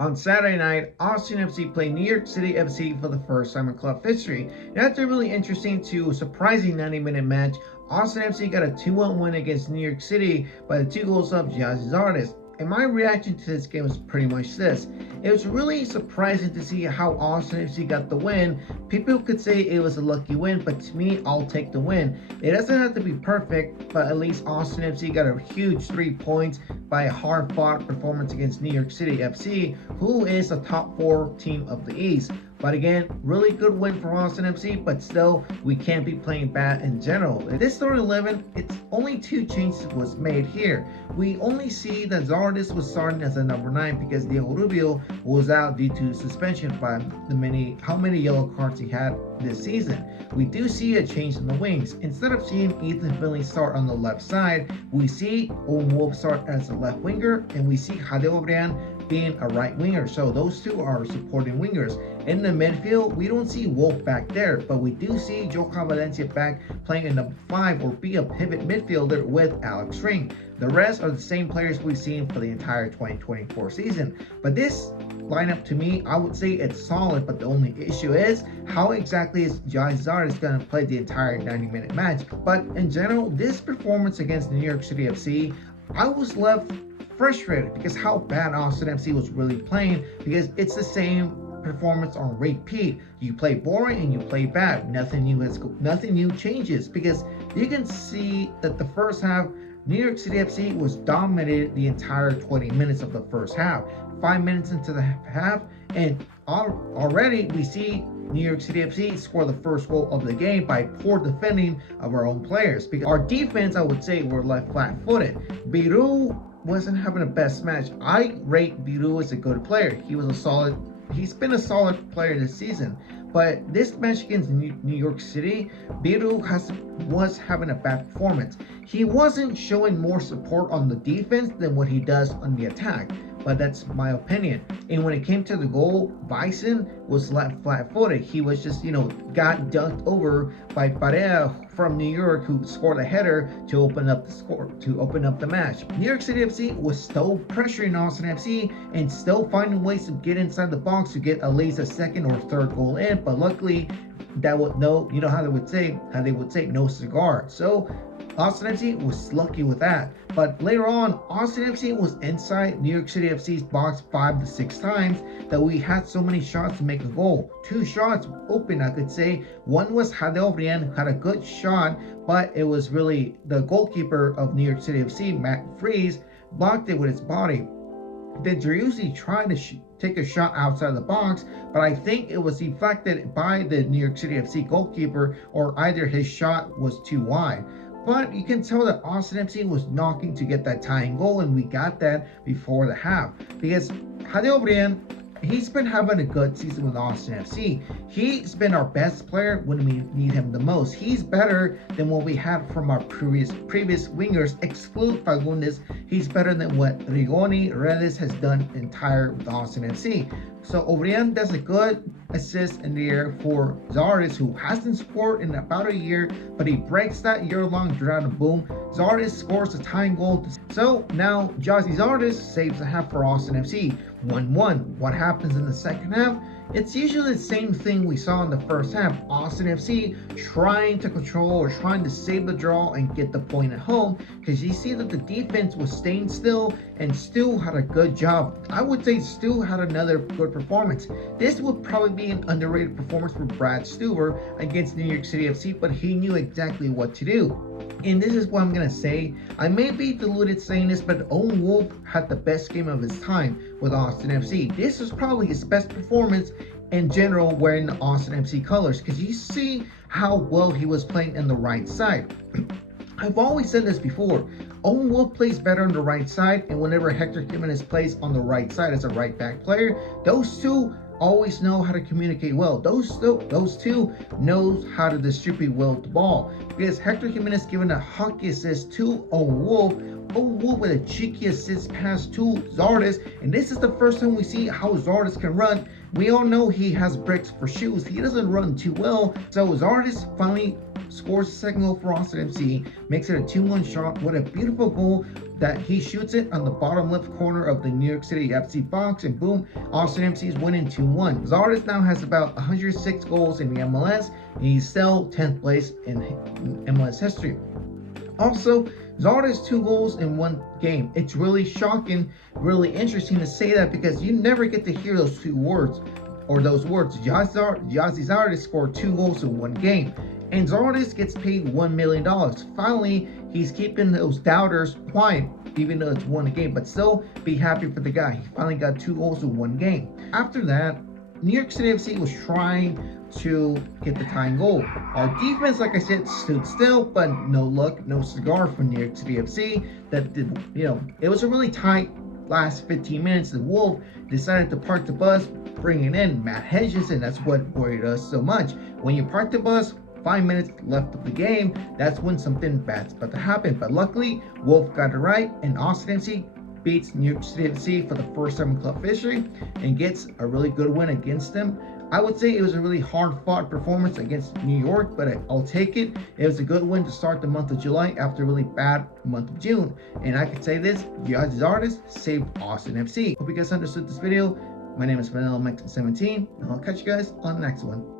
On Saturday night, Austin FC played New York City FC for the first time in club history. And after a really interesting to surprising 90-minute match, Austin FC got a 2-1 win against New York City by the 2 goals of Gyasi Zardes. And my reaction to this game was pretty much this. It was really surprising to see how Austin FC got the win. People could say it was a lucky win, but to me, I'll take the win. It doesn't have to be perfect, but at least Austin FC got a huge 3 points by a hard-fought performance against New York City FC, who is a top 4 team of the East. But again, really good win for Austin FC, but still, we can't be playing bad in general. In this starting 11, it's only 2 changes was made here. We only see that Zardes was starting as a number 9 because Diego Rubio was out due to suspension by how many yellow cards he had this season. We do see a change in the wings. Instead of seeing Ethan Finley start on the left side, we see Owen Wolf start as a left winger, and we see Jadeo Brian being a right winger. So those 2 are supporting wingers. In the midfield, we don't see Wolf back there, but we do see Johan Valencia back playing in number 5 or be a pivot midfielder with Alex Ring. The rest are the same players we've seen for the entire 2024 season. But this lineup, to me, I would say it's solid, but the only issue is how exactly is Gyasi Zardes going to play the entire 90-minute match. But in general, this performance against New York City FC, I was left frustrated because how bad Austin FC was really playing, because it's the same performance on repeat. You play boring and you play bad. Nothing new changes, because you can see that the first half, New York City FC was dominated the entire 20 minutes of the first half. 5 minutes into the half, and already we see New York City FC score the first goal of the game by poor defending of our own players. Because our defense, I would say, were left flat-footed. Biru wasn't having the best match. I rate Biru as a good player. He's been a solid player this season. But this match against New York City, Biru was having a bad performance. He wasn't showing more support on the defense than what he does on the attack. But that's my opinion. And when it came to the goal, Bison was left flat-footed. He was just, got dunked over by Pareja from New York, who scored a header to open up the match. New York City FC was still pressuring Austin FC and still finding ways to get inside the box to get at least a second or third goal in. But luckily, that would how they would say no cigar. So Austin FC was lucky with that. But later on, Austin FC was inside New York City FC's box 5 to 6 times that we had so many shots to make a goal. 2 shots open, I could say. One was Jadeo Brian, had a good shot, but it was really the goalkeeper of New York City FC, Matt Freeze, blocked it with his body. Then Driussi tried to take a shot outside the box, but I think it was deflected by the New York City FC goalkeeper, or either his shot was too wide. But you can tell that Austin FC was knocking to get that tying goal, and we got that before the half. Because Jadeo Brian, he's been having a good season with Austin FC. He's been our best player when we need him the most. He's better than what we had from our previous wingers, exclude Fagundes. He's better than what Rigoni Redes has done entire with Austin FC. So O'Brien does a good assist in the air for Zardes, who hasn't scored in about a year, but he breaks that year-long drought and boom, Zardes scores a tying goal. So now Gyasi Zardes saves a half for Austin FC. 1-1. What happens in the second half? It's usually the same thing we saw in the first half. Austin FC trying to control or trying to save the draw and get the point at home, because you see that the defense was staying still and still had a good job. I would say still had another good performance. This would probably be an underrated performance for Brad Stuber against New York City FC, but he knew exactly what to do. And this is what I'm going to say. I may be deluded saying this, but Owen Wolf had the best game of his time with Austin FC. This was probably his best performance in general wearing the Austin FC colors, because you see how well he was playing in the right side. I've always said this before. Owen Wolf plays better on the right side, and whenever Hector Jimenez plays on the right side as a right back player, those two always know how to communicate well. Those two knows how to distribute well the ball. Because Hector Jimenez giving a hockey assist to Owen Wolf with a cheeky assist pass to Zardes, and this is the first time we see how Zardes can run. We all know he has bricks for shoes. He doesn't run too well, so Zardes finally scores the second goal for Austin FC, makes it a 2-1 shot. What a beautiful goal that he shoots it on the bottom left corner of the New York City FC box, and boom, Austin FC is winning 2-1. Zardes now has about 106 goals in the MLS, and he's still 10th place in MLS history. Also, Zardes 2 goals in 1 game. It's really shocking, really interesting to say that, because you never get to hear those 2 words, or those words. Gyasi Zardes scored 2 goals in 1 game, and Zardes gets paid $1 million. Finally, he's keeping those doubters quiet, even though it's 1 game, but still be happy for the guy. He finally got 2 goals in 1 game. After that, New York City FC was trying to get the tying goal. Our defense, like I said, stood still, but no luck, no cigar for New York City FC. That did, it was a really tight last 15 minutes. The Wolf decided to park the bus, bringing in Matt Hedges, and that's what worried us so much. When you park the bus, 5 minutes left of the game, that's when something bad's about to happen. But luckily, Wolf got it right, and Austin FC beats New York City FC for the first time in club history and gets a really good win against them. I would say it was a really hard-fought performance against New York, but I'll take it. It was a good win to start the month of July after a really bad month of June. And I could say this, Gyasi Zardes saved Austin FC. Hope you guys understood this video. My name is Vanilla Mexican 17, and I'll catch you guys on the next one.